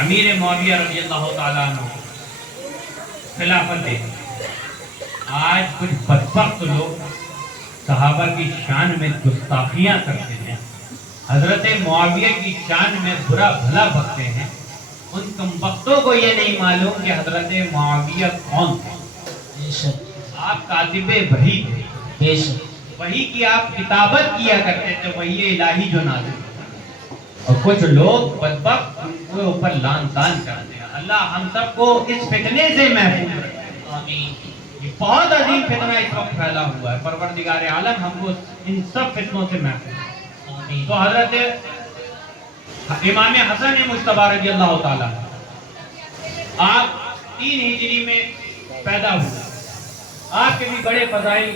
امیر معاویہ رضی اللہ تعالیٰ عنہ خلافت دے. آج کچھ بدبخت لوگ صحابہ کی شان میں گستاخیاں کرتے ہیں، حضرت معاویہ کی شان میں برا بھلا بکتے ہیں. ان کمبختوں کو یہ نہیں معلوم کہ حضرت معاویہ کون تھے. آپ کاتب وحی تھے، وحی کی آپ کتابت کیا کرتے تھے، وحی الہی جو نازل. اور کچھ لوگ بدبخت ان کے اوپر لان تان کرتے ہیں. اللہ ہم سب کو اس فتنے سے محفوظ رکھے. آمین. یہ بہت عظیم فتنہ اس وقت پھیلا ہوا ہے. پروردگار عالم ہم کو ان سب فتنوں سے محفوظ رکھے. تو حضرت امام حسن مجتبی رضی اللہ تعالیٰ آپ 3 ہجری میں پیدا ہوئے. آپ کے بھی بڑے فضائل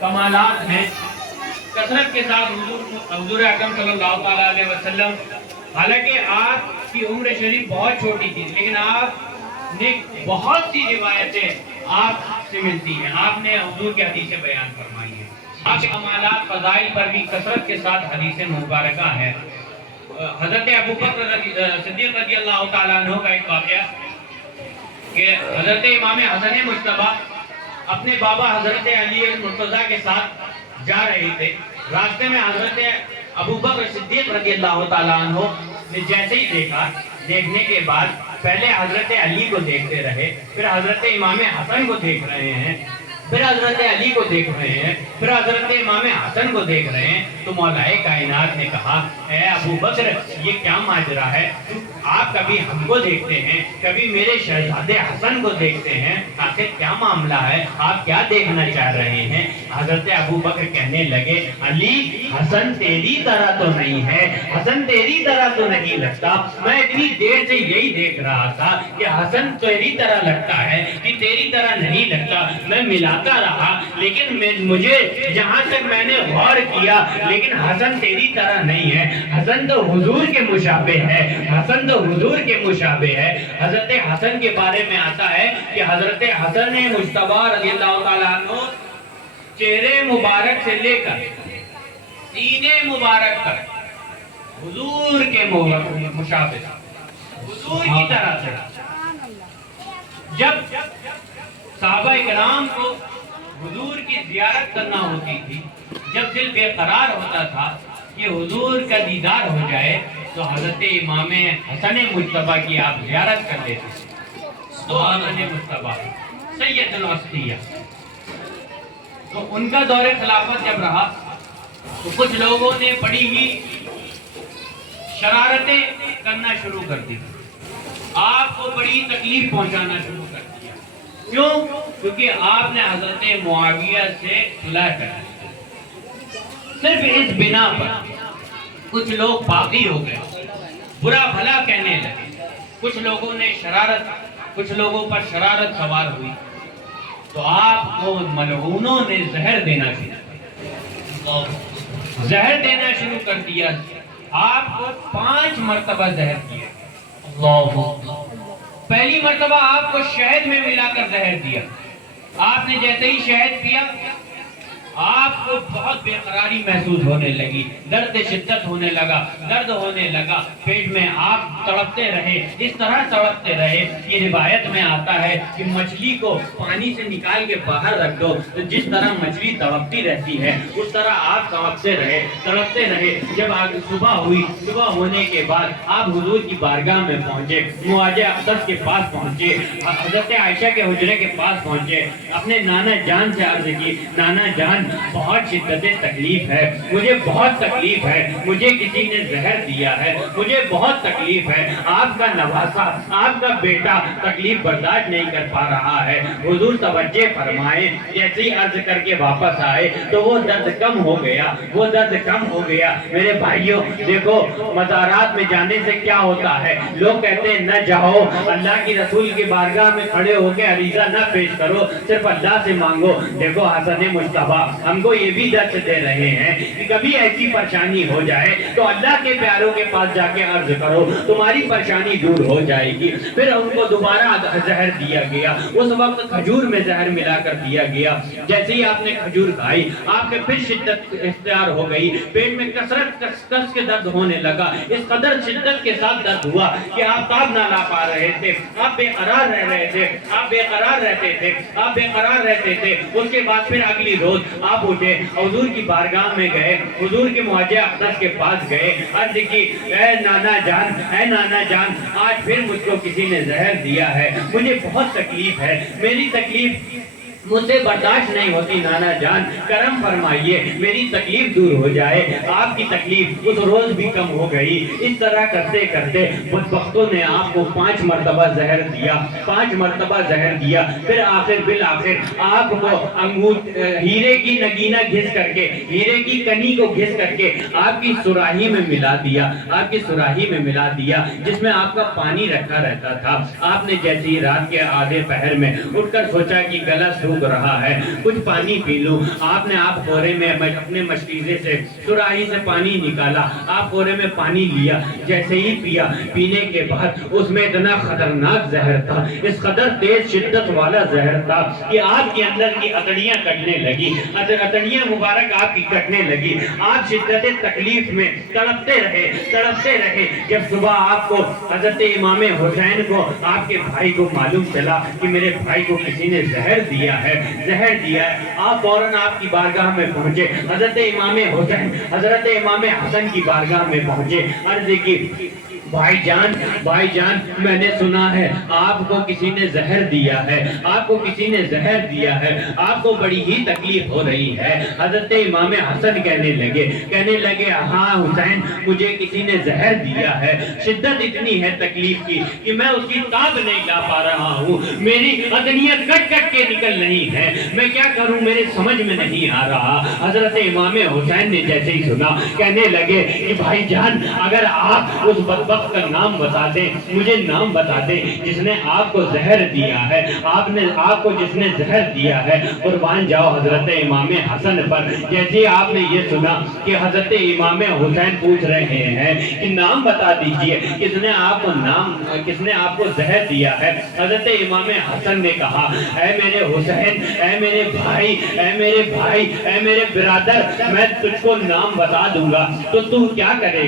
کمالات ہیں. کثرت کے ساتھ حضور اکرم صلی اللہ تعالیٰ علیہ وسلم، حالانکہ آپ کی عمر شریف بہت چھوٹی تھی، لیکن آپ نے بہت سی روایتیں آپ سے ملتی ہیں. آپ نے حضور کی حدیثیں بیان فرمائی ہیں. آپ کے کمالات فضائل پر بھی کثرت کے ساتھ حدیث مبارکہ ہیں. حضرت ابوبکر صدیق رضی اللہ تعالیٰ عنہ کا ایک واقعہ کہ حضرت امام حسن مجتبی اپنے بابا حضرت علی مرتضیٰ کے ساتھ جا رہے تھے. راستے میں حضرت ابوبکر صدیق رضی اللہ تعالیٰ عنہ نے جیسے ہی دیکھا، دیکھنے کے بعد پہلے حضرت علی کو دیکھتے رہے، پھر حضرت امام حسن کو دیکھ رہے ہیں، پھر حضرت علی کو دیکھ رہے ہیں، پھر حضرت امام حسن کو دیکھ رہے ہیں. تو مولا کائنات نے کہا، اے ابوبکر یہ کیا ماجرا ہے؟ آپ کبھی ہم کو دیکھتے ہیں، کبھی میرے شہزادے حسن کو دیکھتے ہیں، آخر کیا معاملہ ہے؟ آپ کیا دیکھنا چاہ رہے ہیں؟ حضرت ابوبکر کہنے لگے، علی حسن تیری طرح تو نہیں ہے، حسن تیری طرح تو نہیں لگتا. میں اتنی دیر سے یہی دیکھ رہا تھا کہ حسن تیری طرح لگتا ہے کہ تیری طرح نہیں لگتا. میں ملاتا رہا، لیکن مجھے جہاں تک میں نے غور کیا، لیکن حسن تیری طرح نہیں ہے. حسن تو حضور کے مشابہ ہے، حسن تو حضور کے مشابہ ہے. حضرت حسن کے بارے میں آتا ہے کہ حضرت حسن مجتبی رضی اللہ تعالیٰ عنہ چہرے مبارک سے لے کر سینے مبارک تک حضور کے مشابہ، حضور کی طرح سے. جب صحابہ اکرام کو حضور کی زیارت کرنا ہوتی تھی، جب دل بے قرار ہوتا تھا کہ حضور کا دیدار ہو جائے، تو حضرت امام حسن مجتبی کی آپ زیارت کر لیتے تھے. تو حسن مجتبی سید الوصفیہ، تو ان کا دور خلافت جب رہا تو کچھ لوگوں نے بڑی ہی شرارتیں کرنا شروع کر دی. آپ کو بڑی تکلیف پہنچانا شروع کر دیا. کیوں؟ کیونکہ آپ نے حضرت معاویہ سے صلح کر دی. صرف اس بنا پر کچھ لوگ باغی ہو گئے، برا بھلا کہنے لگے. کچھ لوگوں نے کچھ لوگوں پر شرارت سوار ہوئی، تو آپ کو ملعونوں نے زہر دینا شروع کر دیا. آپ کو 5 مرتبہ زہر دیا. پہلی مرتبہ آپ کو شہد میں ملا کر زہر دیا. آپ نے جیسے ہی شہد پیا، آپ کو بہت بے قراری محسوس ہونے لگی، درد شدت ہونے لگا، درد ہونے لگا پیٹ میں. آپ تڑپتے رہے، اس طرح تڑپتے رہے. یہ روایت میں آتا ہے کہ مچھلی کو پانی سے نکال کے باہر رکھ دو تو جس طرح مچھلی تڑپتی رہتی ہے، اس طرح آپ تڑپتے رہے. جب صبح ہوئی، صبح ہونے کے بعد آپ حضور کی بارگاہ میں پہنچے، مواجہ اقدس کے پاس پہنچے، حضرت عائشہ کے حجرے کے پاس پہنچے. اپنے نانا جان سے عرض کی، نانا جان بہت شدت تکلیف ہے، مجھے بہت تکلیف ہے، مجھے کسی نے زہر دیا ہے، مجھے بہت تکلیف ہے. آپ کا نواسا، آپ کا بیٹا تکلیف برداشت نہیں کر پا رہا ہے. حضور توجہ فرمائے. جیسے ہی عرض کر کے واپس آئے تو وہ درد کم ہو گیا. میرے بھائیوں دیکھو، مزارات میں جانے سے کیا ہوتا ہے؟ لوگ کہتے ہیں نہ جاؤ، اللہ کی رسول کی بارگاہ میں کھڑے ہو کے عریضہ نہ پیش کرو، صرف اللہ سے مانگو. دیکھو حسن مجتبی ہم کو یہ بھی درس دے رہے ہیں کہ کبھی ایسی پریشانی ہو جائے تو اللہ کے پیاروں کے پاس جا کے عرض کرو، تمہاری پریشانی دور ہو جائے گی۔ پھر ان کو دوبارہ زہر دیا گیا، اس وقت کھجور میں زہر ملا کر دیا گیا۔ جیسے ہی آپ نے کھجور کھائی، آپ کے پھر شدت اختیار ہو گئی، پیٹ میں کثرت کس کے درد ہونے لگا، اس قدر شدت کے ساتھ درد ہوا کہ آپ تاب نہ لا پا رہے تھے، آپ بے قرار رہ رہے تھے، آپ بے قرار رہتے تھے، آپ بے قرار رہتے تھے۔ اس کے بعد پھر اگلی روز آپ اٹھے، حضور کی بارگاہ میں گئے، حضور کے معجزہ اقدس کے پاس گئے، عرض کی اے نانا جان، اے نانا جان، آج پھر مجھ کو کسی نے زہر دیا ہے، مجھے بہت تکلیف ہے، میری تکلیف مجھ سے برداشت نہیں ہوتی، نانا جان کرم فرمائیے میری تکلیف دور ہو جائے۔ آپ کی تکلیف اس روز بھی کم ہو گئی۔ اس طرح کرتے کرتے بدبختوں نے آپ کو 5 مرتبہ زہر دیا، 5 مرتبہ زہر دیا۔ پھر آخر بالآخر آپ کو ہیرے کی نگینہ گھس کر کے، ہیرے کی کنی کو گھس کر کے آپ کی سراہی میں ملا دیا، آپ کی سراہی میں ملا دیا جس میں آپ کا پانی رکھا رہتا تھا۔ آپ نے جیسے ہی رات کے آدھے پہر میں اٹھ کر سوچا کہ گلا سوکھ رہا ہے، کچھ پانی پی لوں، آپ نے خورے میں اپنے مشکیزے سے سراہی سے پانی نکالا، آپ خورے میں پانی لیا، جیسے ہی پیا، پینے کے بعد اس میں اتنا خطرناک زہر تھا، اس قدر تیز شدت والا زہر تھا کہ آپ کے اندر کی اتڑیاں کٹنے لگی، اتڑیاں مبارک آپ کی کٹنے لگی۔ آپ شدت تکلیف میں تڑپتے رہے، تڑپتے رہے۔ جب صبح آپ کو حضرت امام حسین کو، آپ کے بھائی کو معلوم چلا کہ میرے بھائی کو کسی نے زہر دیا ہے، زہر دیا ہے، آپ فوراً آپ کی بارگاہ میں پہنچے، حضرت امام حسین، حضرت امام حسن کی بارگاہ میں پہنچے، عرض کی بھائی جان میں نے سنا ہے آپ کو کسی نے زہر دیا ہے، آپ کو کسی نے زہر دیا ہے، آپ کو بڑی ہی تکلیف ہو رہی ہے۔ حضرت امام حسن کہنے لگے ہاں حسین، مجھے کسی نے زہر دیا ہے، شدت اتنی ہے تکلیف کی کہ میں اس کی تاب نہیں لا پا رہا ہوں، میری اتڑیاں کٹ کٹ کے نکل رہی ہیں، میں کیا کروں میرے سمجھ میں نہیں آ رہا۔ حضرت امام حسین نے جیسے ہی سنا کہنے لگے کہ بھائی جان اگر آپ اس بدبخت کا نام بتا دیں، مجھے نام بتا دیں جس نے آپ کو زہر دیا ہے، آپ کو جس نے زہر دیا ہے، قربان جاؤ حضرت امام حسن پر۔ جیسے آپ نے یہ سنا کہ حضرت امام حسین پوچھ رہے ہیں کہ نام بتا دیجئے کس نے آپ کو زہر دیا ہے، حضرت امام حسن نے کہا اے میرے حسین، اے میرے بھائی، اے میرے بھائی، اے میرے برادر، میں تجھ کو نام بتا دوں گا تو تو کیا کرے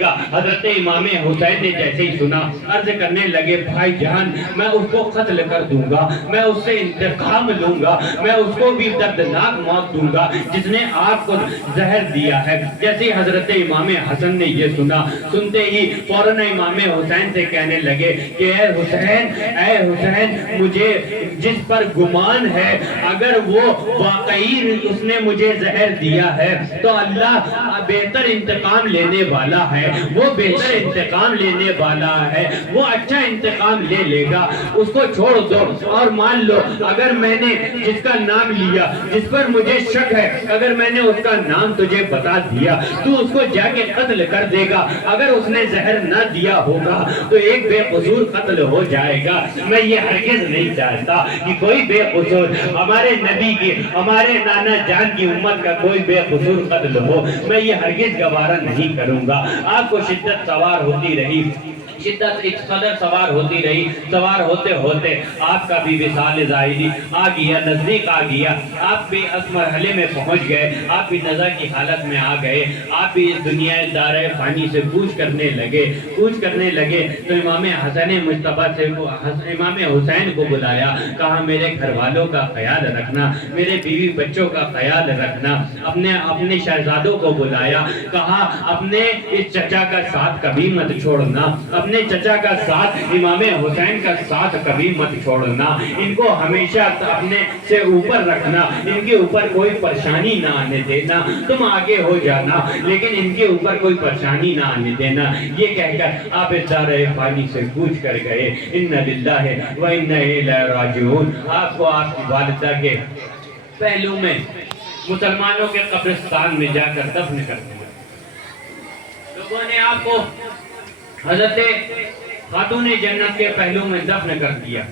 گا؟ حضرت امام حسین نے جیسے ہی سنا عرض کرنے لگے بھائی جان میں اس کو قتل کر دوں گا، میں اس سے انتقام لوں گا، میں اس کو بھی دردناک موت دوں گا جس نے آپ کو زہر دیا ہے۔ جیسے ہی حضرت امام حسن نے یہ سنا، سنتے ہی فوراً امام حسین سے کہنے لگے کہ اے حسین مجھے جس پر گمان ہے اگر وہ واقعی اس نے مجھے زہر دیا ہے تو اللہ بہتر انتقام لینے والا ہے، وہ بہتر انتقام لینے والا ہے، وہ اچھا انتقام لے لے گا، اس کو چھوڑ دو اور مان لو اگر میں نے جس کا نام لیا، جس پر مجھے شک ہے، اگر میں نے اس کا نام تجھے بتا دیا تو اس کو جا کے قتل کر دے گا، اگر اس نے زہر نہ دیا ہوگا تو ایک بے قصور قتل ہو جائے گا۔ میں یہ ہرگز نہیں چاہتا کہ کوئی بے قصور ہمارے نبی کی، ہمارے نانا جان کی امت کا کوئی بے قصور قتل ہو، میں یہ ہرگز گوارا نہیں کروں گا۔ آپ کو شدت سوار ہوتی رہی، شدت ایک قدر سوار ہوتی رہی، سوار ہوتے ہوتے آپ کا بھی وصال ظاہری آ گیا، نزدیک آ گیا، آپ بھی اس مرحلے میں پہنچ گئے، آپ بھی نزا کی حالت میں آ گئے، آپ بھی اس دنیا دار فانی سے کوچ کرنے لگے تو امام حسن مجتبیٰ سے امام حسین کو بلایا، کہا میرے گھر والوں کا خیال رکھنا، میرے بیوی بچوں کا خیال رکھنا، اپنے شہزادوں کو بلایا، کہا اپنے اس چچا کا ساتھ کبھی مت چھوڑنا، اپنے چچا کا ساتھ امام حسین کا ساتھ کبھی مت چھوڑنا، ان کو ہمیشہ اپنے سے اوپر رکھنا، ان کے اوپر کوئی پریشانی نہ آنے دینا، تم آگے ہو جانا لیکن ان کے اوپر کوئی پریشانی نہ آنے دینا۔ یہ کہہ کر آپ اس دار فانی سے کوچ کر گئے۔ ان للہ و انا الیہ راجعون۔ آپ کو آپ کی والدہ کے پہلو میں مسلمانوں کے قبرستان میں جا کر دفن کر دیا، لوگوں نے آپ کو حضرت خاتون جنت کے پہلو میں دفن کر دیا۔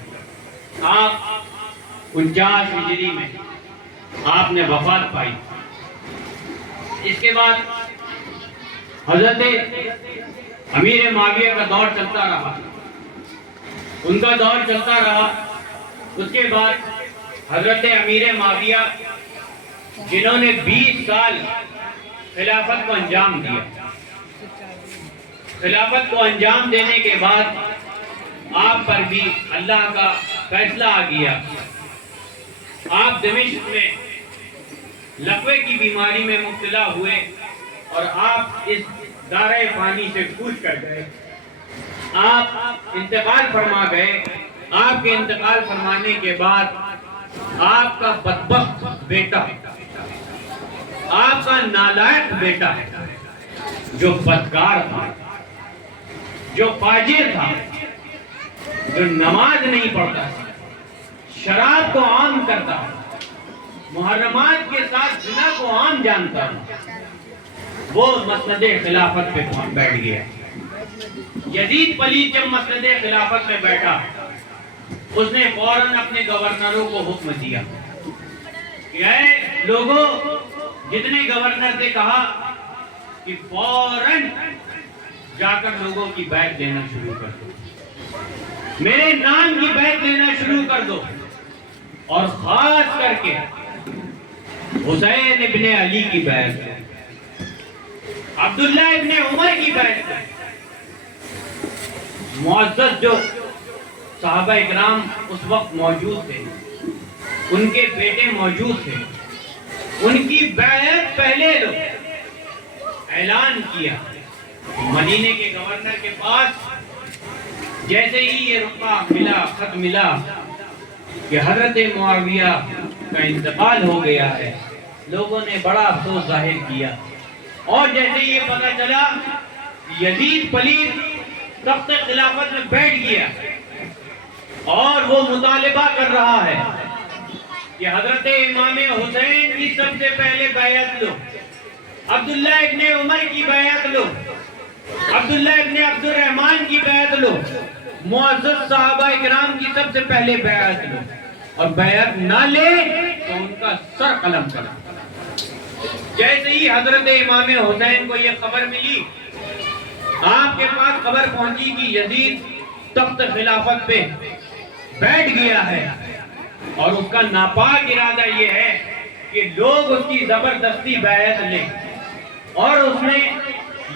آپ 49 ہجری میں آپ نے وفات پائی۔ اس کے بعد حضرت امیر معاویہ کا دور چلتا رہا، ان کا دور چلتا رہا۔ اس کے بعد حضرت امیر معاویہ جنہوں نے 20 سال خلافت کو انجام دیا، خلافت کو انجام دینے کے بعد آپ پر بھی اللہ کا فیصلہ آ گیا۔ آپ دمشق میں لقوے کی بیماری میں مبتلا ہوئے اور آپ اس دارے فانی سے کوچ کر گئے، آپ انتقال فرما گئے۔ آپ کے انتقال فرمانے کے بعد آپ کا بدبخت بیٹا، آپ کا نالائق بیٹا جو بدکار تھا، جو فاجر تھا، جو نماز نہیں پڑھتا تھا، شراب کو عام کرتا تھا، محرمات کے ساتھ زنا کو عام جانتا تھا، وہ مسند خلافت پہ بیٹھ گیا۔ یزید پلید جب مسند خلافت میں بیٹھا، اس نے فوراً اپنے گورنروں کو حکم دیا کہ اے لوگوں، جتنے گورنر سے کہا کہ فوراً جا کر لوگوں کی بیعت دینا شروع کر دو، میرے نام کی بیعت دینا شروع کر دو، اور خاص کر کے حسین ابن علی کی بیعت، عبداللہ ابن عمر کی بیعت۔ معزز جو صحابہ اکرام اس وقت موجود تھے، ان کے بیٹے موجود تھے، ان کی بیعت پہلے لو۔ اعلان کیا مدینے کے گورنر کے پاس جیسے ہی یہ رقعہ ملا، خط ملا کہ حضرت معاویہ کا انتقال ہو گیا ہے، لوگوں نے بڑا افسوس ظاہر کیا۔ اور جیسے ہی یہ پتہ چلا یزید پلید تخت خلافت میں بیٹھ گیا اور وہ مطالبہ کر رہا ہے کہ حضرت امام حسین کی سب سے پہلے بیعت لو، عبداللہ ابن عمر کی بیعت لو، عبداللہ ابن عبد الرحمن کی بیعت لو، معزز صحابہ اکرام کی سب سے پہلے بیعت لو، اور بیعت نہ لے تو ان کا سر قلم کرو۔ جیسے ہی حضرت امام حسین کو یہ خبر ملی، آپ کے پاس خبر پہنچی کہ یزید تخت خلافت پہ بیٹھ گیا ہے، اور اس کا ناپاک ارادہ یہ ہے کہ لوگ اس کی زبردستی بیعت لیں، اور اس نے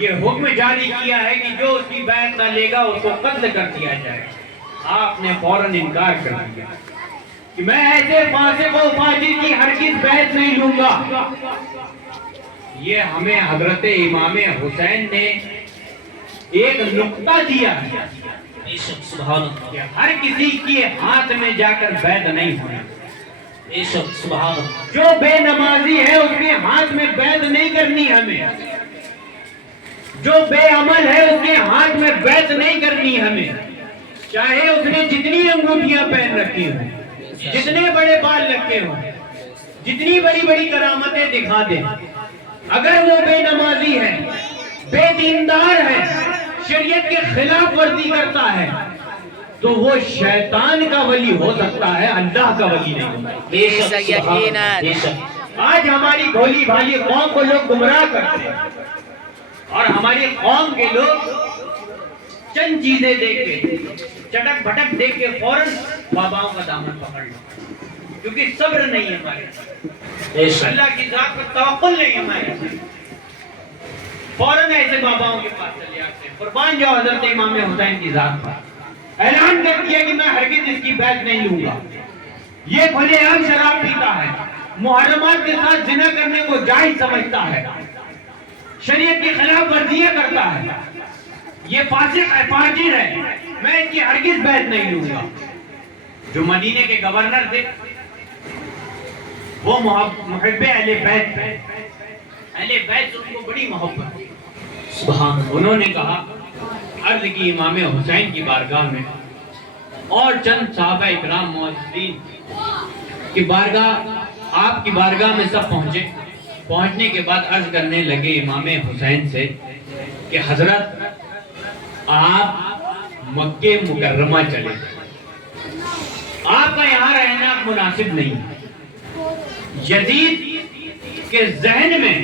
یہ حکم جاری کیا ہے کہ جو اس کی بیعت نہ لے گا اس کو قتل کر دیا جائے۔ آپ نے فوراً انکار کر دیا کہ میں ایسے فاسق و فاجر کی ہرگز بیعت نہیں لوں گا۔ یہ ہمیں حضرت امام حسین نے ایک نقطہ دیا ہے کہ ہر کسی کے ہاتھ میں جا کر بیعت نہیں ہونا۔ جو بے نمازی ہے اس کے ہاتھ میں بیعت نہیں کرنی ہمیں، جو بے عمل ہے اس کے ہاتھ میں بیعت نہیں کرنی ہمیں، چاہے اس نے جتنی انگوٹھیاں پہن رکھی ہوں، جتنے بڑے بال رکھے ہوں، جتنی بڑی بڑی کرامتیں دکھا دیں، اگر وہ بے نمازی ہے، بے دیندار ہے، شریعت کے خلاف ورزی کرتا ہے، تو وہ شیطان کا ولی ہو سکتا ہے، اللہ کا ولی نہیں ہوتا۔ آج ہماری بھولی بھالی قوم کو لوگ گمراہ کرتے ہیں، اور ہماری قوم کے لوگ چند چیزیں دیکھ کے، چٹک بھٹک دیکھ کے فوراً باباؤں کا دامن پکڑ لیں، کیونکہ صبر نہیں ہے ہمارے، اللہ کی ذات پر توکل نہیں ہے ہمارے، فوراً ایسے باباؤں کے پاس چلے آتے ہیں۔ قربان جاؤ حضرت امام حسین کی ذات پر، اعلان کر دیا کہ میں ہرگز اس کی بیعت نہیں لوں گا۔ یہ کھلے عام شراب پیتا ہے، محرمات کے ساتھ زنا کرنے کو جائز سمجھتا ہے، شریعت کی خلاف ورزیاں کرتا ہے، یہ فاسق ہے، فاجر ہے، میں اس کی ہرگز بیعت نہیں لوں گا۔ جو مدینے کے گورنر تھے وہ محب اہل بیت تھے، اہل بیت ان کو بڑی محبت، سبحان اللہ۔ انہوں نے کہا، عرض کی امام حسین کی بارگاہ میں اور چند صحابہ اکرام معززین کی بارگاہ، آپ کی بارگاہ میں سب پہنچے۔ پہنچنے کے بعد عرض کرنے لگے امام حسین سے کہ حضرت آپ مکہ مکرمہ چلے، آپ کا یہاں رہنا مناسب نہیں، یزید کے ذہن میں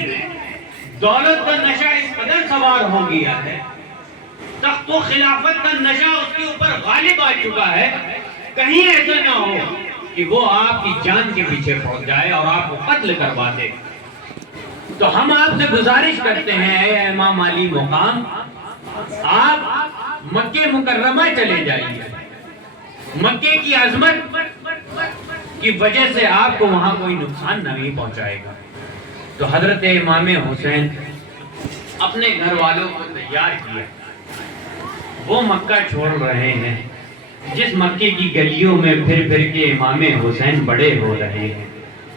دولت کا نشہ اس قدر سوار ہو گیا ہے، تخت و خلافت کا نشہ اس کے اوپر غالب آ چکا ہے، کہیں ایسا نہ ہو کہ وہ آپ کی جان کے پیچھے پڑ جائے اور آپ کو قتل کروا دے۔ تو ہم آپ سے گزارش کرتے ہیں اے امام علی مقام، آپ مکہ مکرمہ چلے جائیے، مکے کی عظمت کی وجہ سے آپ کو وہاں کوئی نقصان نہیں پہنچائے گا۔ تو حضرت امام حسین اپنے گھر والوں کو تیار کیا، وہ مکہ چھوڑ رہے ہیں جس مکے کی گلیوں میں پھر پھر کے امام حسین بڑے ہو رہے ہیں،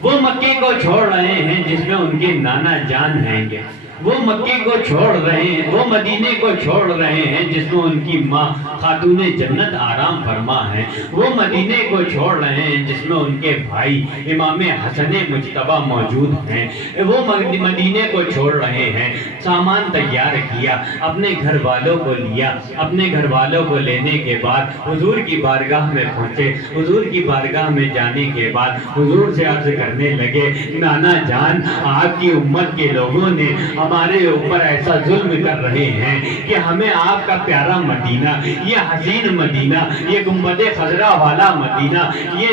وہ مکے کو چھوڑ رہے ہیں جس میں ان کے نانا جان ہیں گے، وہ مکے کو چھوڑ رہے ہیں، وہ مدینے کو چھوڑ رہے ہیں جس میں ان کی ماں خاتون جنت آرام فرما ہے، وہ مدینے کو چھوڑ رہے ہیں جس میں ان کے بھائی امام حسن مجتبی موجود ہیں، وہ مدینے کو چھوڑ رہے ہیں۔ سامان تیار کیا، اپنے گھر والوں کو لیا، اپنے گھر والوں کو لینے کے بعد حضور کی بارگاہ میں پہنچے، حضور کی بارگاہ میں جانے کے بعد حضور سے عرض کرنے لگے، نانا جان آپ کی امت کے لوگوں نے ہمارے اوپر ایسا ظلم کر رہے ہیں کہ ہمیں آپ کا پیارا مدینہ، یہ حسین مدینہ، یہ گنبد خضرا والا مدینہ، یہ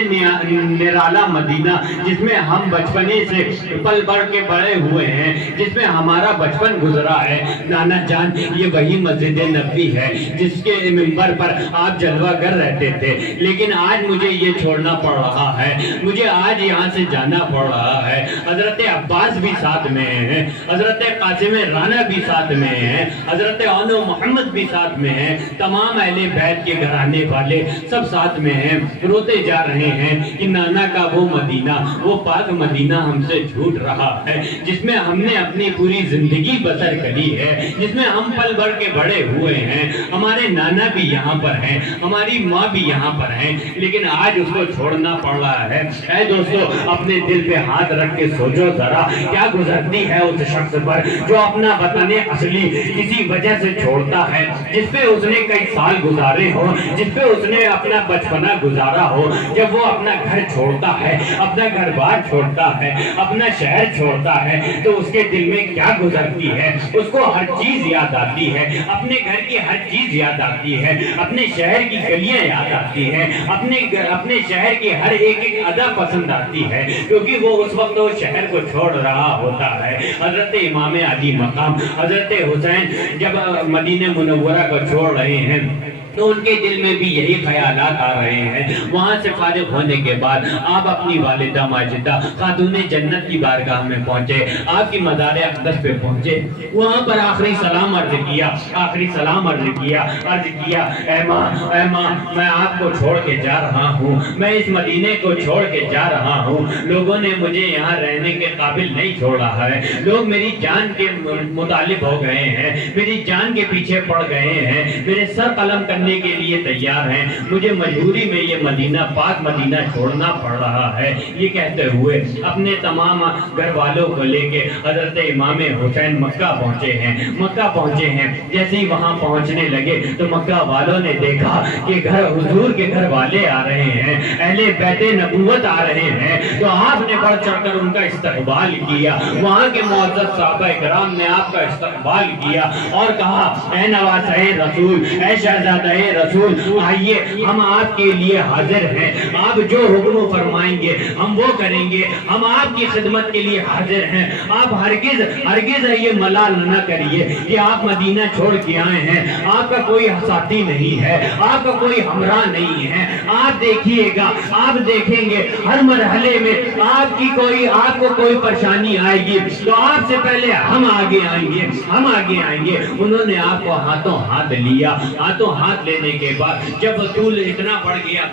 نرالا مدینہ جس میں ہم بچپنے سے پل بڑھ کے بڑے ہوئے ہیں، جس میں ہمارا بچپن گزرا ہے، نانا جان یہ وہی مسجد نبوی ہے جس کے منبر پر آپ جلوہ گر رہتے تھے، لیکن آج مجھے یہ چھوڑنا پڑ رہا ہے، مجھے آج یہاں سے جانا پڑ رہا ہے۔ حضرت عباس بھی ساتھ میں ہیں، حضرت قاسم رانا بھی ساتھ میں ہیں، حضرت عنو محمد بھی ساتھ میں ہیں، تمام اہل بیت کے گھرانے والے سب ساتھ میں ہیں، روتے جا رہے ہیں کہ نانا کا وہ مدینہ، وہ پاک مدینہ ہم سے جھوٹ رہا ہے، جس میں ہم نے اپنی پوری زندگی بسر کری ہے، جس میں ہم پل بھر کے بڑے ہوئے ہیں، ہمارے نانا بھی یہاں پر ہیں، ہماری ماں بھی یہاں پر ہیں، لیکن آج اس کو چھوڑنا پڑ رہا ہے۔ اے دوستو، اپنے دل پہ ہاتھ رکھ کے سوچو ذرا، کیا گزرتی ہے اس شخص پر جو اپنا وطن اصلی کسی وجہ سے چھوڑتا ہے، جس پہ اس نے کئی سال گزارے ہو، جس پہ اس نے اپنا بچپنا گزارا ہو، جب وہ اپنا گھر چھوڑتا ہے، اپنا گھر بار چھوڑتا ہے، اپنا شہر چھوڑتا ہے، تو اس کے دل میں کیا گزرتی ہے؟ اس کو ہر چیز یاد آتی ہے، اپنے گھر کی ہر چیز یاد آتی ہے، اپنے شہر کی گلیاں یاد آتی ہیں، اپنے شہر کی ہر ایک ادا پسند آتی ہے، کیونکہ وہ اس وقت وہ شہر کو چھوڑ رہا ہوتا ہے۔ حضرت امام علی مقام حضرت حسین جب مدینہ منورہ کو چھوڑ رہے ہیں تو ان کے دل میں بھی یہی خیالات آ رہے ہیں۔ وہاں سے فارغ ہونے کے بعد آپ اپنی والدہ ماجدہ خاتون جنت کی بارگاہ میں پہنچے، آپ کی مزار اقدس پہ پہنچے، وہاں پر آخری سلام عرض کیا، اے ماں میں آپ کو چھوڑ کے جا رہا ہوں، میں اس مدینے کو چھوڑ کے جا رہا ہوں، لوگوں نے مجھے یہاں رہنے کے قابل نہیں چھوڑا ہے، لوگ میری جان کے مطالب ہو گئے ہیں، میری جان کے پیچھے پڑ گئے ہیں، میرے سر قلم کرنے کے لیے تیار ہیں، مجھے مجبوری میں یہ مدینہ پاک مدینہ چھوڑنا پڑ رہا ہے۔ یہ کہتے ہوئے اپنے تمام گھر والوں کو لے کے حضرت امام حسین مکہ پہنچے ہیں۔ جیسے ہی وہاں پہنچنے لگے تو مکہ والوں نے دیکھا کہ حضور کے گھر والے آ رہے ہیں، اہل بیت نبوت آ رہے ہیں، تو آپ نے بڑھ چڑھ کر ان کا استقبال کیا، وہاں کے معزز صحابہ کرام نے آپ کا استقبال کیا اور کہا، اے نواسہ رسول، اے شہزادہ رسول، آئیے ہم آپ کے لیے حاضر ہیں، آپ جو حکم فرمائیں گے ہم وہ کریں گے، ہم آپ کی خدمت کے لیے حاضر ہیں۔ آپ ہرگز یہ ملال نہ کریے کہ آپ مدینہ چھوڑ کے آئے ہیں، آپ کا کوئی ساتھی نہیں ہے، آپ کا کوئی ہمراہ نہیں ہے، آپ دیکھیے گا، آپ دیکھیں گے ہر مرحلے میں آپ کو کوئی پریشانی آئے گی تو آپ سے پہلے ہم آگے آئیں گے۔ انہوں نے آپ کو ہاتھوں ہاتھ لیا، ہاتھوں ہاتھ لینے کے بعد جب طول اتنا بڑھ گیا،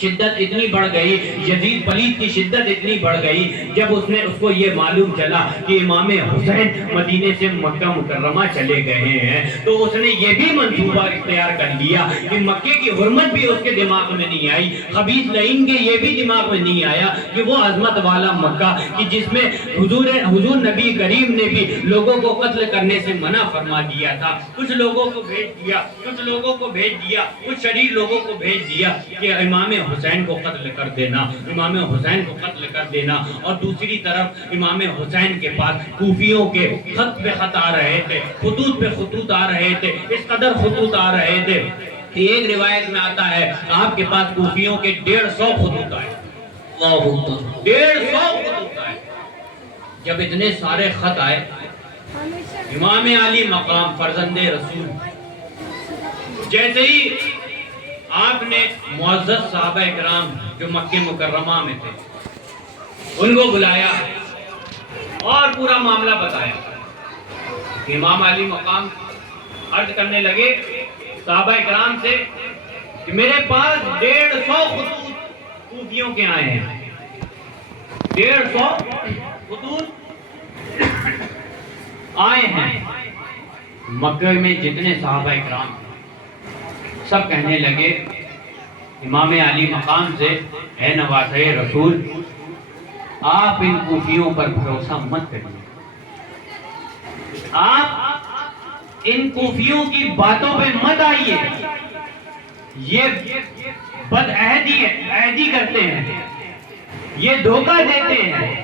شدت اتنی بڑھ گئی، یزید پلید کی شدت اتنی بڑھ گئی، جب اس کو یہ معلوم چلا کہ امام حسین مدینے سے مکہ مکرمہ چلے گئے ہیں، تو اس نے یہ بھی منصوبہ اختیار کر لیا کہ مکے کی حرمت بھی اس کے دماغ میں نہیں آئی، خبیث لعین کے یہ بھی دماغ میں نہیں آیا کہ وہ عظمت والا مکہ کہ جس میں حضور نبی کریم نے بھی لوگوں کو قتل کرنے سے منع فرما دیا تھا، کچھ لوگوں کو بھیج دیا، کچھ شریر لوگوں کو بھیج دیا کہ امام حسین کو قتل کر دینا، امام حسین کو قتل کر دینا۔ اور دوسری طرف امام حسین کے پاس کوفیوں کے خط پہ خط آ رہے تھے، خطوط پہ خطوط آ رہے تھے، اس قدر خطوط آ رہے تھے کہ ایک روایت میں آتا ہے آپ کے پاس کوفیوں کے 150 خطوط آئے، 150 خطوط آئے۔ جب اتنے سارے خط آئے، امام علی مقام فرزند رسول جیسے ہی آپ نے معزز صحابہ کرام جو مکہ مکرمہ میں تھے ان کو بلایا اور پورا معاملہ بتایا۔ امام علی مقام عرض کرنے لگے صحابہ کرام سے کہ میرے پاس 150 خطوط کوفیوں کے آئے ہیں، 150 خطوط آئے ہیں۔ مکہ میں جتنے صحابہ کرام سب کہنے لگے امام علی مقام سے، اے نواسۂ رسول آپ ان کوفیوں پر بھروسہ مت کریے، آپ ان کوفیوں کی باتوں پہ مت آئیے، یہ بد عہدی کرتے ہیں، یہ دھوکہ دیتے ہیں،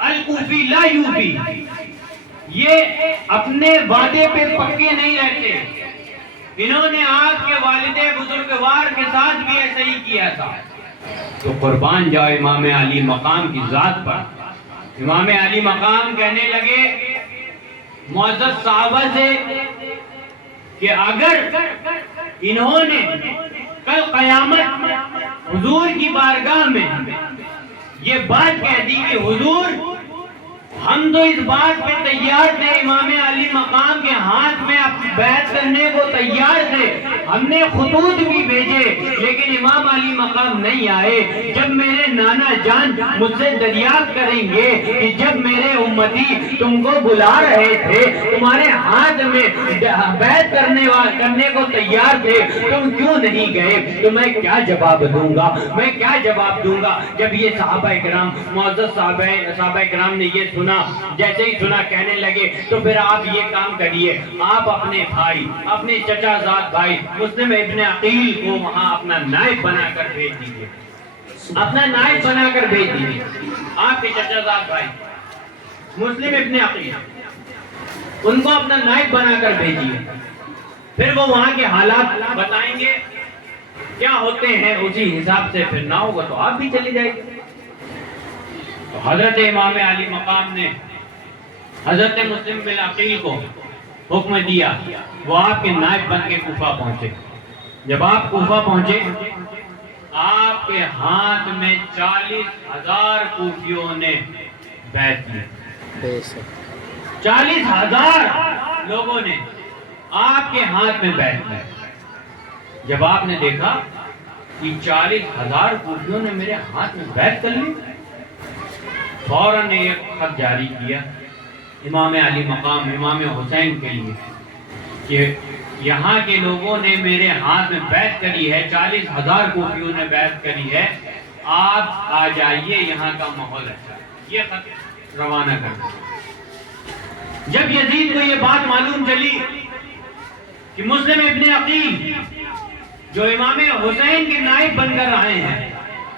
الکوفی لا یوفی، یہ اپنے وعدے پہ پکے نہیں رہتے۔ انہوں نے آپ کے والد بزرگوار کے ساتھ بھی ایسا ہی کیا تھا۔ تو قربان جاؤ امام علی مقام کی ذات پر۔ امام علی مقام کہنے لگے معزز صحابہ سے کہ اگر انہوں نے کل قیامت حضور کی بارگاہ میں یہ بات کہہ دی کہ حضور ہم تو اس بات پہ تیار تھے، امام علی مقام کے ہاتھ میں بیعت کرنے کو تیار تھے، ہم نے خطوط بھی بھیجے لیکن امام علی مقام نہیں آئے۔ جب میرے نانا جان مجھ سے دریافت کریں گے کہ جب میرے امتی تم کو بلا رہے تھے، تمہارے ہاتھ میں بیعت کرنے کو تیار تھے، تم کیوں نہیں گئے، تو میں کیا جواب دوں گا، میں کیا جواب دوں گا؟ جب یہ صحابہ کرام معزز صحابہ کرام نے یہ سنا، جیسے ہی سنا کہنے لگے تو پھر آپ یہ کام کریے، آپ اپنے بھائی، اپنے چچا زاد بھائی مسلم ابن عقیل کو وہاں اپنا نائب بنا کر بھیج دیجیے، اپنا نائب بنا کر بھیج دیجیے، آپ کے چچا زاد بھائی مسلم ابن عقیل ان کو اپنا نائب بنا کر بھیجیے، پھر وہ وہاں کے حالات بتائیں گے کیا ہوتے ہیں، اسی حساب سے پھر نہ ہوگا تو آپ بھی چلے جائیں گے۔ تو حضرت امام علی مقام نے حضرت مسلم بن عقیل کو حکم دیا، وہ آپ کے نائب بن کے کوفہ پہنچے۔ جب آپ کوفہ پہنچے، آپ کے ہاتھ میں 40,000 کوفیوں نے بیعت کی، 40,000 لوگوں نے آپ کے ہاتھ میں بیعت کی۔ جب آپ نے دیکھا کہ 40,000 کوفیوں نے میرے ہاتھ میں بیعت کر لی، فوراً نے ایک خط جاری کیا امام علی مقام امام حسین کے لیے کہ یہاں کے لوگوں نے میرے ہاتھ میں بیعت کری ہے، 40,000 کوفیوں نے بیعت کری ہے، آپ آ جائیے، یہاں کا ماحول اچھا ہے۔ یہ خط روانہ کر دیا۔ جب یزید کو یہ بات معلوم چلی کہ مسلم ابن عقیل جو امام حسین کے نائب بن کر رہے ہیں،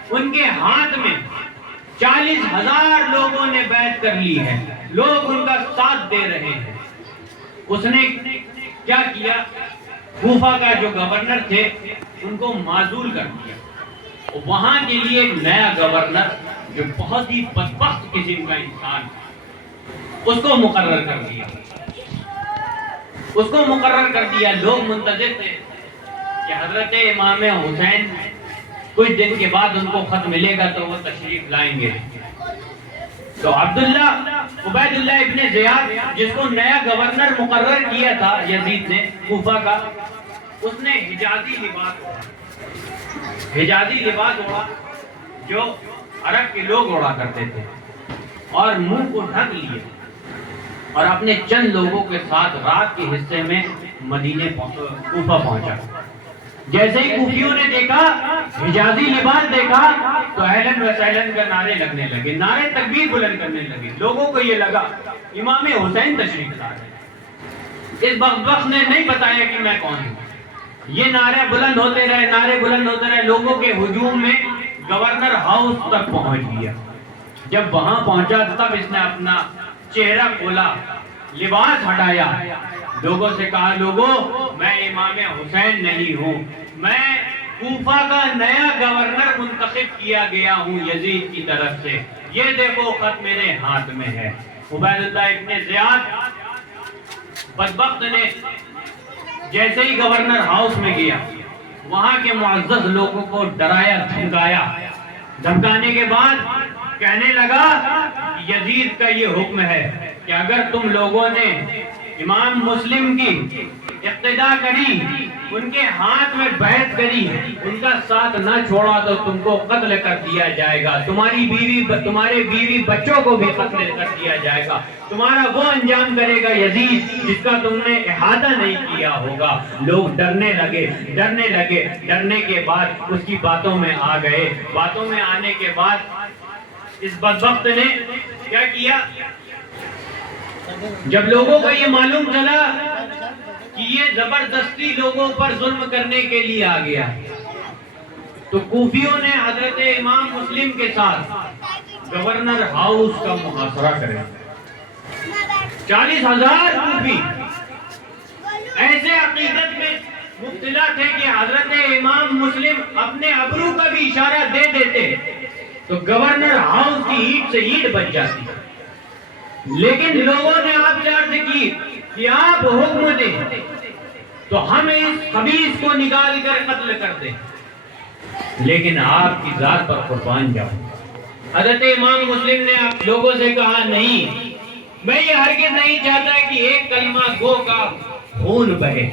ان کے ہاتھ میں 40,000 لوگوں نے بیعت کر لی ہے، لوگ ان کا ساتھ دے رہے ہیں، اس نے کیا کیا؟ کوفہ کا جو گورنر تھے ان کو معزول کر دیا، وہاں کے لیے ایک نیا گورنر جو بہت ہی بدبخت قسم کا انسان اس کو مقرر کر دیا، اس کو مقرر کر دیا۔ لوگ منتظر تھے کہ حضرت امام حسین کچھ دن کے بعد ان کو خط ملے گا تو وہ تشریف لائیں گے۔ تو عبید اللہ ابن زیاد جس کو نیا گورنر مقرر کیا تھا یزید نے کوفہ کا، اس نے حجازی لباس اوڑھا جو عرب کے لوگ اوڑھا کرتے تھے، اور منہ کو ڈھک لیے، اور اپنے چند لوگوں کے ساتھ رات کے حصے میں مدینے کوفہ پہنچا۔ جیسے ہی کوفیوں نے دیکھا، حجازی لباس دیکھا، تو اہلاً و سہلاً کا نعرے لگنے لگے، نعرے تکبیر بلند کرنے لگے۔ لوگوں کو یہ لگا امام حسین تشریف لا رہے ہیں۔ اس بدبخت نے نہیں بتایا کہ میں کون ہوں، یہ نعرے بلند ہوتے رہے، لوگوں کے ہجوم میں گورنر ہاؤس تک پہنچ گیا۔ جب وہاں پہنچا تب اس نے اپنا چہرہ کھولا، لباس ہٹایا، لوگوں سے کہا، لوگوں میں امام حسین نہیں ہوں، میں کوفہ کا نیا گورنر منتخب کیا گیا ہوں یزید کی طرف سے، یہ دیکھو خط میرے ہاتھ میں ہے۔ عبید اللہ ابن زیاد بدبخت نے جیسے ہی گورنر ہاؤس میں گیا، وہاں کے معزز لوگوں کو ڈرایا دھمکایا، دھمکانے کے بعد کہنے لگا یزید کا یہ حکم ہے کہ اگر تم لوگوں نے امام مسلم کی اقتدا کری، ان کے ہاتھ میں بیعت کری، ان کا ساتھ نہ چھوڑا تو تم کو قتل کر دیا جائے گا، تمہارے بیوی بچوں کو بھی قتل کر دیا جائے گا، تمہارا وہ انجام کرے گا یزید جس کا تم نے احاطہ نہیں کیا ہوگا۔ لوگ ڈرنے لگے، ڈرنے کے بعد اس کی باتوں میں آ گئے۔ باتوں میں آنے کے بعد اس بدبخت نے کیا کیا؟ جب لوگوں کو یہ معلوم چلا کہ یہ زبردستی لوگوں پر ظلم کرنے کے لیے آ گیا، تو کوفیوں نے حضرت امام مسلم کے ساتھ گورنر ہاؤس کا محاصرہ کرے۔ 40,000 کوفی ایسے عقیدت میں مبتلا تھے کہ حضرت امام مسلم اپنے ابرو کا بھی اشارہ دے دیتے تو گورنر ہاؤس کی اینٹ سے اینٹ بچ جاتی، لیکن لوگوں نے آپ سے عرض کی کہ آپ حکم دیں تو ہم اس خبیث کو نکال کر قتل کر دیں، لیکن آپ کی ذات پر قربان جاؤں۔ حضرت امام مسلم نے آپ لوگوں سے کہا، نہیں، میں یہ ہرگز نہیں چاہتا کہ ایک کلمہ گو کا خون بہے،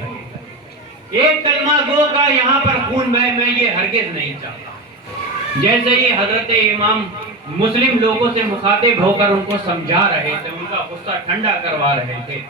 ایک کلمہ گو کا یہاں پر خون بہے، میں یہ ہرگز نہیں چاہتا۔ جیسے ہی حضرت امام مسلم لوگوں سے مخاطب ہو کر ان کو سمجھا رہے تھے، ان کا غصہ ٹھنڈا کروا رہے تھے،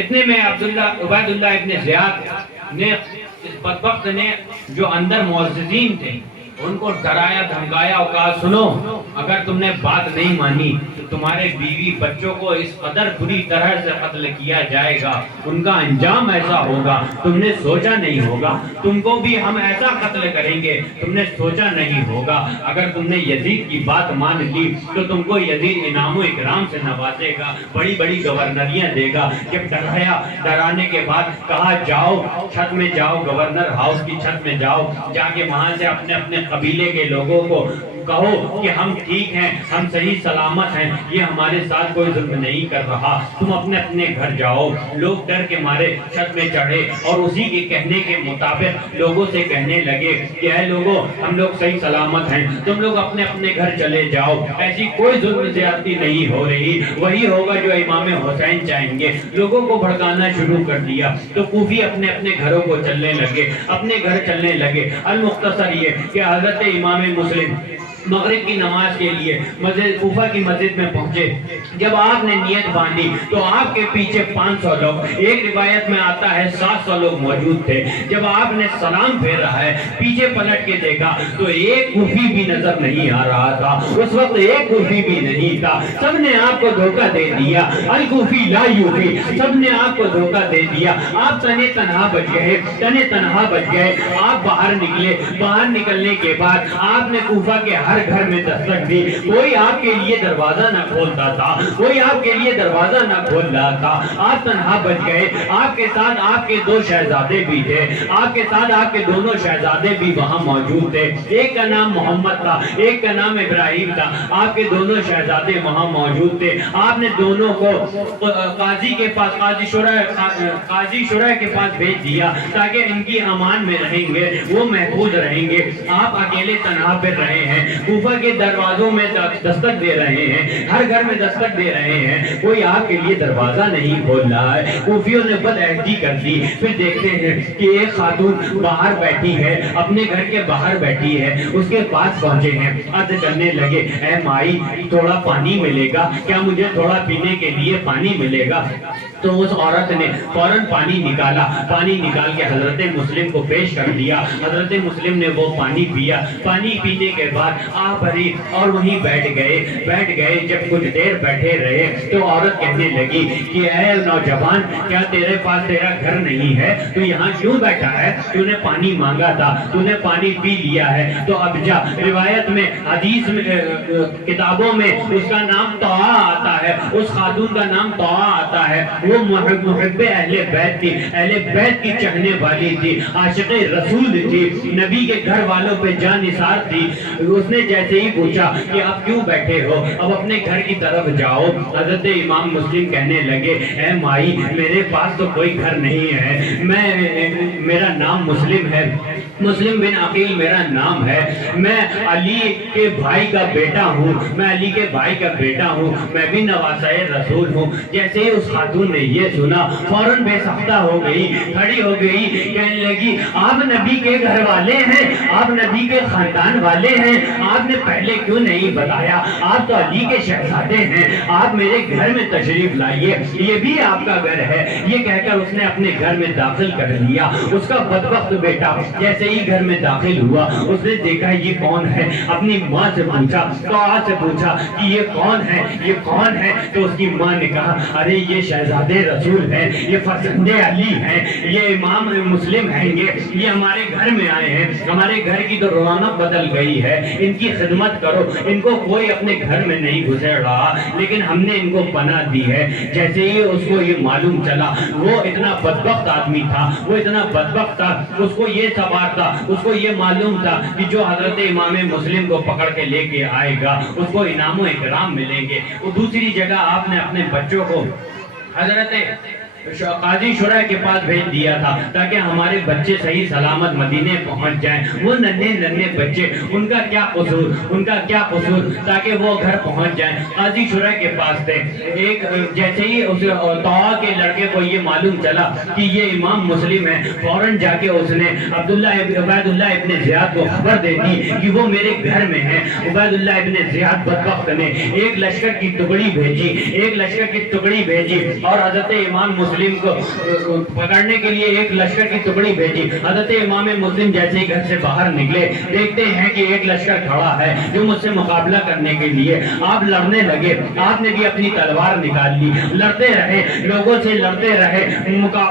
اتنے میں عبید اللہ ابن زیاد نے، اس بدبخت نے جو اندر معززین تھے، ان کو ڈرایا دھمکایا اور کہا، سنو، اگر تم نے بات نہیں مانی تو تمہارے بیوی بچوں کو اس قدر بری طرح سے قتل کیا جائے گا، ان کا انجام ایسا ہوگا تم نے سوچا نہیں ہوگا، تم کو بھی ہم ایسا قتل کریں گے تم نے سوچا نہیں ہوگا، اگر تم نے یزید کی بات مان لی تو تم کو یزید انعام و اکرام سے نوازے گا، بڑی بڑی گورنریاں دے گا۔ جب ڈرایا، ڈرانے کے بعد کہا، جاؤ چھت میں جاؤ، گورنر ہاؤس کی چھت میں جاؤ، جا کے وہاں سے اپنے اپنے قبیلے کے لوگوں کو کہو کہ ہم ٹھیک ہیں، ہم صحیح سلامت ہیں، یہ ہمارے ساتھ کوئی ظلم نہیں کر رہا، تم اپنے اپنے گھر جاؤ۔ لوگ ڈر کے مارے چھت میں چڑھے اور اسی کے کہنے کے مطابق لوگوں سے کہنے لگے کہ اے لوگوں، ہم لوگ صحیح سلامت ہیں، تم لوگ اپنے اپنے گھر چلے جاؤ، ایسی کوئی ظلم زیادتی نہیں ہو رہی، وہی ہوگا جو امام حسین چاہیں گے۔ لوگوں کو بھڑکانا شروع کر دیا تو کوفی اپنے اپنے گھروں کو چلنے لگے، اپنے گھر چلنے لگے۔ المختصر یہ کہ حضرت امام مسلم مغرب کی نماز کے لیے مسجد کوفہ کی مسجد میں پہنچے۔ جب آپ نے نیت باندھی تو آپ کے پیچھے 500 لوگ، ایک روایت میں آتا ہے 700 لوگ موجود تھے۔ جب آپ نے سلام پھیرا ہے، پیچھے پلٹ کے دیکھا تو ایک کوفی بھی نظر نہیں آ رہا تھا، اس وقت ایک کوفی بھی نہیں تھا، سب نے آپ کو دھوکہ دے دیا، الکوفی لا یوفی، سب نے آپ کو دھوکہ دے دیا، آپ تنے تنہا بچ گئے، آپ باہر نکلے۔ باہر نکلنے کے بعد آپ نے کوفہ کے ہر گھر میں دستک دی، کوئی آپ کے لیے دروازہ نہ کھولتا تھا، کوئی آپ کے لیے دروازہ نہ کھول رہا تھا، آپ تنہا بچ گئے۔ آپ کے ساتھ آپ کے 2 شہزادے بھی تھے، آپ کے ساتھ آپ کے دونوں شہزادے بھی وہاں موجود تھے، ایک کا نام محمد تھا، ایک کا نام ابراہیم تھا، آپ کے دونوں شہزادے وہاں موجود تھے۔ آپ نے دونوں کو قاضی کے پاس، قاضی شرح کے پاس بھیج دیا تاکہ ان کی امان میں رہیں گے، وہ محفوظ رہیں گے۔ آپ اکیلے تنہا پھر رہے ہیں، کوفہ کے دروازوں میں دستک دے رہے ہیں، ہر گھر میں دستک دے رہے ہیں، کوئی آپ کے لیے دروازہ نہیں کھول رہا ہے۔ کوفیوں نے بد عہدی کر دی۔ پھر دیکھتے ہیں کہ ایک خاتون باہر بیٹھی ہے، اپنے گھر کے باہر بیٹھی ہے، اس کے پاس پہنچے ہیں، عرض کرنے لگے، اے مائی، تھوڑا پانی ملے گا کیا؟ مجھے تھوڑا پینے کے لیے پانی ملے گا؟ تو اس عورت نے فوراً پانی نکالا، پانی نکال کے حضرت مسلم کو پیش کر دیا۔ حضرت مسلم نے وہ پانی پیا، پانی پینے کے بعد آہ بھری اور وہیں بیٹھ گئے۔ جب کچھ دیر بیٹھے رہے تو عورت کہنے لگی کہ اے نوجوان، کیا تیرے پاس تیرا گھر نہیں ہے؟ تو یہاں کیوں بیٹھا ہے؟ تو نے پانی مانگا تھا، تو نے پانی پی لیا ہے، تو اب جا۔ روایت میں، حدیث میں، کتابوں میں اس کا نام طاعہ آتا ہے، اس خاتون کا نام طاعہ آتا ہے۔ وہ محب اہل بیت کی چاہنے والی تھی، عاشق رسول تھی، نبی کے گھر والوں پہ جان نثار تھی۔ اس نے جیسے ہی پوچھا کہ آپ کیوں بیٹھے ہو، اب اپنے گھر کی طرف جاؤ۔ حضرت امام مسلم کہنے لگے اے مائی، میرے پاس تو کوئی گھر نہیں ہے، میرا نام مسلم ہے، مسلم بن عقیل میرا نام ہے، میں علی کے بھائی کا بیٹا ہوں، میں بھی نواسۂ رسول ہوں۔ جیسے ہی اس خاتون نے یہ سنا فوراً بے سختہ ہو گئی، کھڑی ہو گئی، کہنے لگی آپ نبی کے گھر والے ہیں، آپ نبی کے خاندان والے ہیں، آپ نے پہلے کیوں نہیں بتایا؟ آپ تو علی کے شہزادے ہیں، آپ میرے گھر میں تشریف لائیے، یہ بھی آپ کا گھر ہے۔ یہ کہہ کر اس نے اپنے گھر میں داخل کر لیا۔ اس کا بدبخت بیٹا جیسے ہی گھر میں داخل ہوا، اس نے دیکھا یہ کون ہے، اپنی ماں سے پوچھا، طاعہ سے پوچھا کہ یہ کون ہے، یہ کون ہے؟ تو اس کی ماں نے کہا ارے یہ شہزادے رسول ہیں، یہ فرزند علی ہیں، یہ امام مسلم ہیں، یہ ہمارے گھر میں آئے ہیں، ہمارے گھر کی تو رونق بدل گئی ہے، ان کی خدمت کرو، ان کو کوئی اپنے گھر میں نہیں گھسڑ رہا، لیکن ہم نے ان کو پناہ دی ہے۔ جیسے ہی اس کو یہ معلوم چلا، وہ اتنا بدبخت آدمی تھا، وہ اتنا بدبخت تھا، اس کو یہ سوار تھا، اس کو یہ معلوم تھا کہ جو حضرت امام مسلم کو پکڑ کے لے کے آئے گا اس کو انعام و اکرام ملیں گے۔ وہ دوسری جگہ آپ نے اپنے بچوں کو حضرت قاضی شرح کے پاس بھیج دیا تھا تاکہ ہمارے بچے صحیح سلامت مدینے پہنچ جائیں۔ وہ ننھے بچے، ان کا کیا قصور تاکہ وہ گھر پہنچ جائیں۔ قاضی شرح کے پاس تھے، ایک جیسے ہی اس طاعہ کے لڑکے کو یہ معلوم چلا کہ یہ امام مسلم ہے، فوراً جا کے اس نے عبید اللہ ابن زیاد کو خبر دے دی کہ وہ میرے گھر میں ہے۔ عبید اللہ ابن زیاد بدبخت نے ایک لشکر کی ٹکڑی بھیجی اور حضرت امام مسلم کو پکڑنے کے لیے ایک لشکر کی ٹکڑی بھیجی۔ حضرت امام مسلم جیسے ہی گھر سے باہر نکلے، دیکھتے ہیں کہ ایک لشکر کھڑا ہے جو مجھ سے مقابلہ کرنے کے لیے۔ آپ لڑنے لگے، آپ نے بھی اپنی تلوار نکال لی، لڑتے رہے، لوگوں سے لڑتے رہے،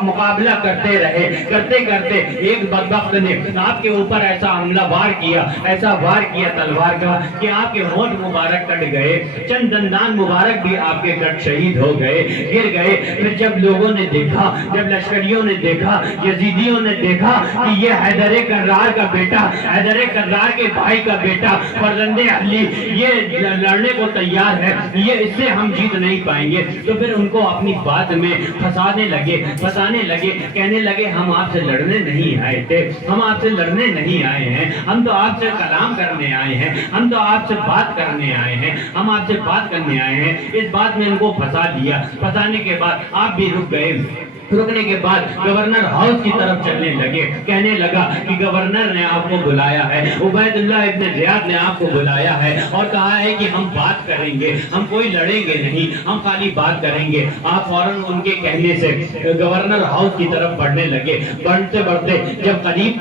مقابلہ کرتے کرتے ایک بدبخت نے آپ کے اوپر ایسا حملہ وار کیا تلوار کا کہ آپ کے ہونٹ مبارک کٹ گئے، چند دندان مبارک بھی آپ کے کٹ شہید ہو گئے، گر گئے۔ پھر جب لوگوں نے دیکھا، جب لشکریوں نے دیکھا، یزیدیوں نے دیکھا کہ یہ حیدر کرار کا بیٹا، حیدر کرار کے بھائی کا بیٹا فرزند علی یہ لڑنے کو تیار ہے، یہ اس سے ہم جیت نہیں پائیں گے، تو پھر ان کو اپنی بات میں پھنسانے لگے، کہنے لگے ہم آپ سے لڑنے نہیں آئے تھے، ہم آپ سے لڑنے نہیں آئے ہیں، ہم تو آپ سے کلام کرنے آئے ہیں، ہم تو آپ سے بات کرنے آئے ہیں، ہم آپ سے بات کرنے آئے ہیں۔ اس بات میں ان کو پھنسا دیا۔ پھنسانے کے بعد آپ بھی رک گئے۔ رکنے کے بعد گورنر ہاؤس کی طرف چلنے لگے، کہنے لگا کہ گورنر نے آپ کو بلایا ہے، عبید اللہ ابن زیاد نے آپ کو بلایا ہے اور کہا ہے کہ ہم بات کریں گے، ہم کوئی لڑیں گے نہیں، ہم خالی بات کریں گے۔ آپ فوراً ان کے کہنے سے گورنر ہاؤس کی طرف بڑھنے لگے۔ بڑھتے جب قریب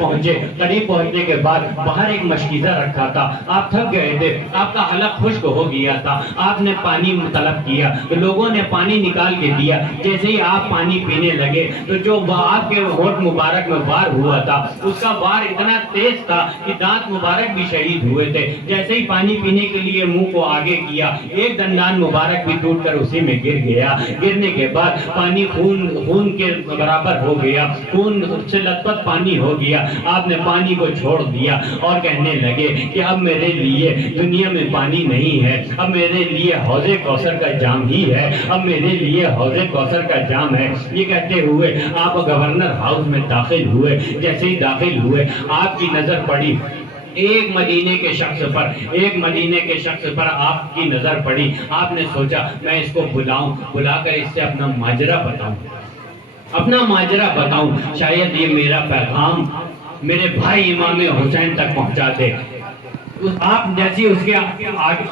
پہنچنے کے بعد باہر ایک مشکیزہ رکھا تھا، آپ تھک گئے تھے، آپ کا حلق خشک ہو گیا تھا، آپ نے پانی طلب کیا، لوگوں نے پانی نکال کے دیا۔ جیسے ہی آپ پانی پینے لگے تو جو آپ کے ہونٹ مبارک میں وار ہوا تھا، اس کا وار اتنا تیز تھا کہ دانت مبارک بھی شہید ہوئے تھے۔ جیسے ہی پانی پینے کے لیے منہ کو آگے کیا، ایک دندان مبارک بھی ٹوٹ کر اسی میں گر گیا۔ گرنے کے بعد پانی خون کے برابر ہو گیا، خون سے لت پت پانی ہو گیا۔ آپ نے پانی کو چھوڑ دیا اور کہنے لگے کہ اب میرے لیے دنیا میں پانی نہیں ہے، اب میرے لیے حوض کوثر کا جام ہی ہے، اب میرے لیے حوض کوثر کا جام ہے۔ یہ کہتے ہوئے آپ گورنر ہاؤس میں داخل ہوئے۔ جیسے ہی داخل ہوئے، آپ کی نظر پڑی ایک مدینے کے شخص پر آپ کی نظر پڑی۔ آپ نے سوچا میں اس کو بلا کر اس سے اپنا ماجرا بتاؤں، شاید یہ میرا پیغام میرے بھائی امام حسین تک پہنچا دے۔ آپ جیسے اس کے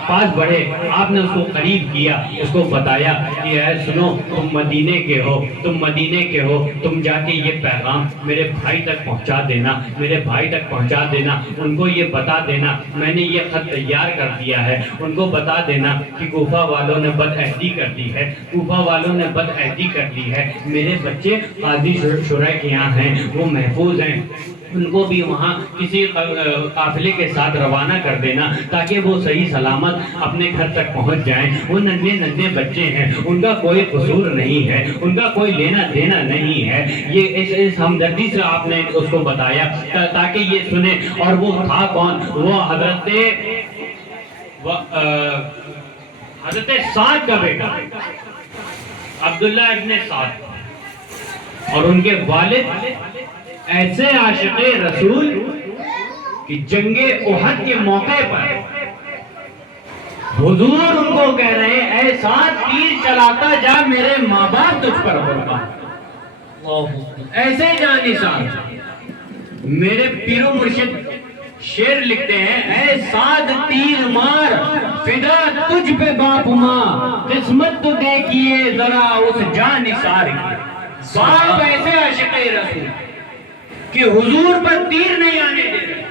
پاس بڑھے، آپ نے اس کو قریب کیا، اس کو بتایا کہ اے سنو، تم مدینے کے ہو، تم مدینے کے ہو، تم جا کے یہ پیغام میرے بھائی تک پہنچا دینا، میرے بھائی تک پہنچا دینا، ان کو یہ بتا دینا میں نے یہ خط تیار کر دیا ہے، ان کو بتا دینا کہ کوفہ والوں نے بد عہدی کر دی ہے، کوفہ والوں نے بد عہدی کر دی ہے، میرے بچے قاضی شرح کے یہاں ہیں، وہ محفوظ ہیں، ان کو بھی وہاں کسی قافلے کے ساتھ روانہ کر دینا تاکہ وہ صحیح سلامت اپنے گھر تک پہنچ جائیں۔ وہ ننھے ننھے بچے ہیں، ان کا کوئی قصور نہیں ہے، ان کا کوئی لینا دینا نہیں ہے، یہ اس ہمدردی سے آپ نے اس کو بتایا تاکہ یہ سنے۔ اور وہ تھا کون؟ وہ حضرت سعد کا بیٹا عبداللہ ابن سعد، اور ان کے والد ایسے عاشق رسول کہ جنگ احد کے موقع پر حضور ان کو کہہ رہے ہیں اے سعد تیر چلاتا جا، میرے ماں باپ تجھ پر قربان۔ ایسے جانی سعد، میرے پیر و مرشد شعر لکھتے ہیں اے سعد تیر مار، فدا تجھ پہ باپ ماں، قسمت تو دیکھیے ذرا اس جان نثار کی۔ باپ ایسے عاشق رسول کہ حضور پر تیر نہیں آنے دے رہے،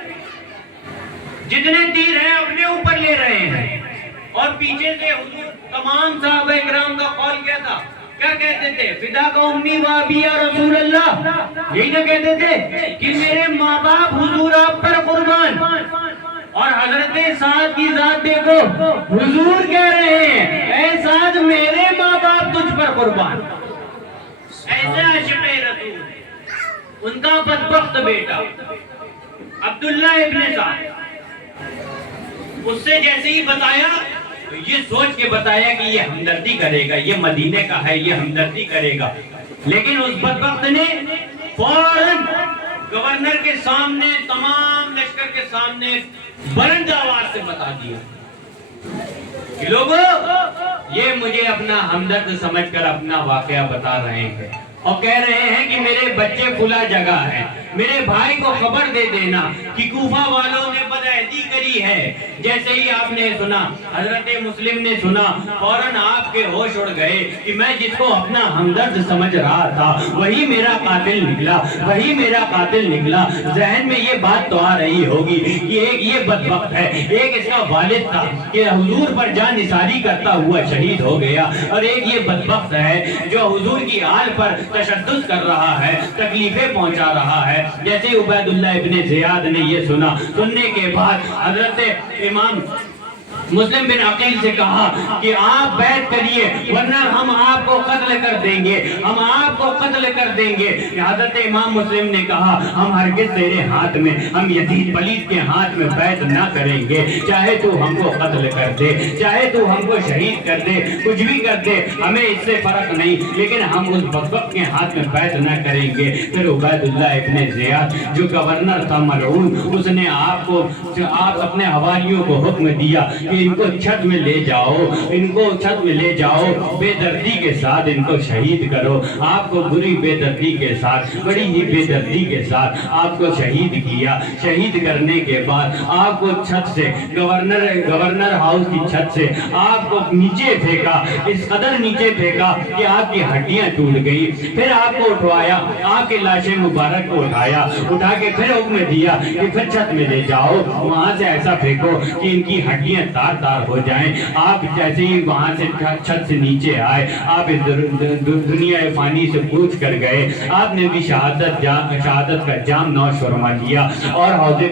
جتنے تیر ہیں اپنے اوپر لے رہے ہیں، اور پیچھے سے حضور تمام صحابہ اکرام کا قول کیا تھا، کیا کہتے تھے؟ فدا کا امی و ابی یا رسول اللہ، یہی نہ کہتے تھے کہ میرے ماں باپ حضور آپ پر قربان۔ اور حضرت سعد کی ذات دیکھو، حضور کہہ رہے ہیں اے سعد میرے ماں باپ تجھ پر قربان۔ ایسے عاشق رسول، ان کا بدبخت بیٹا عبداللہ ابن سعد، اس سے جیسے ہی بتایا تو یہ سوچ کے بتایا کہ یہ ہمدردی کرے گا، یہ مدینے کا ہے، یہ ہمدردی کرے گا، لیکن اس بدبخت نے فوراً گورنر کے سامنے، تمام لشکر کے سامنے بلند آواز سے بتا دیا کہ لوگوں یہ مجھے اپنا ہمدرد سمجھ کر اپنا واقعہ بتا رہے ہیں اور کہہ رہے ہیں کہ میرے بچے فلاں جگہ ہیں، میرے بھائی کو خبر دے دینا کہ کوفہ والوں نے بد عہدی کری ہے۔ جیسے ہی آپ نے سنا، حضرت مسلم نے سنا، فوراً آپ کے ہوش اڑ گئے کہ میں جس کو اپنا ہمدرد سمجھ رہا تھا وہی میرا قاتل نکلا، وہی میرا قاتل نکلا۔ ذہن میں یہ بات تو آ رہی ہوگی کہ ایک یہ بدبخت ہے، ایک اس کا والد تھا کہ حضور پر جان نثاری کرتا ہوا شہید ہو گیا، اور ایک یہ بدبخت ہے جو حضور کی آل پر تشدد کر رہا ہے، تکلیفیں پہنچا رہا ہے۔ جیسے عبید اللہ ابن زیاد نے یہ سنا، سننے کے بعد حضرت امام مسلم بن عقیل سے کہا کہ آپ بیعت کریے ورنہ ہم آپ کو قتل کر دیں گے، ہم آپ کو قتل کر دیں گے۔ حضرت امام مسلم نے کہا ہم ہرگز تیرے ہاتھ میں، ہم یزید پلید کے ہاتھ میں بیعت نہ کریں گے، چاہے تو ہم کو قتل کر دے، چاہے تو ہم کو شہید کر دے، کچھ بھی کر دے، ہمیں اس سے فرق نہیں، لیکن ہم اس بدبخت کے ہاتھ میں بیعت نہ کریں گے۔ پھر عبید اللہ ابن زیاد جو گورنر تھا ملعون، اس نے آپ اپنے حواریوں کو حکم دیا کہ ان کو چھت میں لے جاؤ، ان کو چھت میں لے جاؤ، بے دردی کے ساتھ ان کو شہید کرو۔ آپ کو بری بے دردی کے ساتھ، بڑی ہی بے دردی کے ساتھ آپ کو شہید کیا۔ شہید کرنے کے بعد آپ کو چھت سے، گورنر ہاؤس کی چھت سے آپ کو نیچے پھینکا، اس قدر نیچے پھینکا کہ آپ کی ہڈیاں ٹوٹ گئی۔ پھر آپ کو اٹھوایا، آپ کے لاش مبارک کو اٹھایا، اٹھا کے پھر حکم دیا کہ پھر چھت میں لے جاؤ، وہاں سے ایسا پھینکو کہ ان کی ہڈیاں تار ہو جائیں۔ آپ جیسے ہی وہاں سے چھت سے نیچے آئے، آپ اس دنیا فانی سے پوچھ کر گئے، آپ نے بھی شہادت کا جام نوش فرما لیا، اور حوض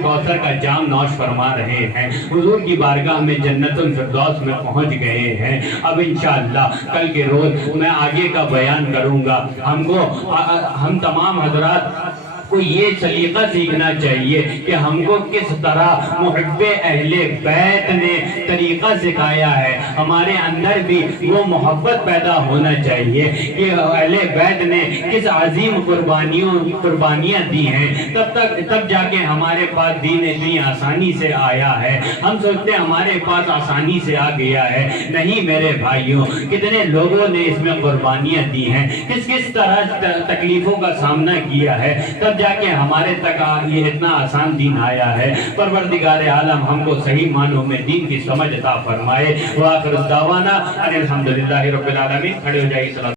کوثر کا جام نوش فرما رہے ہیں۔ حضور کی بارگاہ میں جنت الفردوس میں پہنچ گئے ہیں۔ اب انشاءاللہ کل کے روز میں آگے کا بیان کروں گا۔ ہم تمام حضرات کو یہ سلیقہ سیکھنا چاہیے کہ ہم کو کس طرح محب اہل بیت نے طریقہ سکھایا ہے، ہمارے اندر بھی وہ محبت پیدا ہونا چاہیے کہ اہل بیت نے کس عظیم قربانیاں دی ہیں، تب جا کے ہمارے پاس دین اتنی آسانی سے آیا ہے۔ ہم سوچتے ہیں ہمارے پاس آسانی سے آ گیا ہے، نہیں میرے بھائیوں، کتنے لوگوں نے اس میں قربانیاں دی ہیں، کس طرح تکلیفوں کا سامنا کیا ہے، تب تب جا کے ہمارے تک یہ اتنا آسان دین آیا ہے۔ پروردگار عالم ہم کو صحیح معنوں میں دین کی سمجھ عطا فرمائے۔ وآخر الدعوانا ان الحمدللہ رب العالمین۔ کھڑے ہو جائیے۔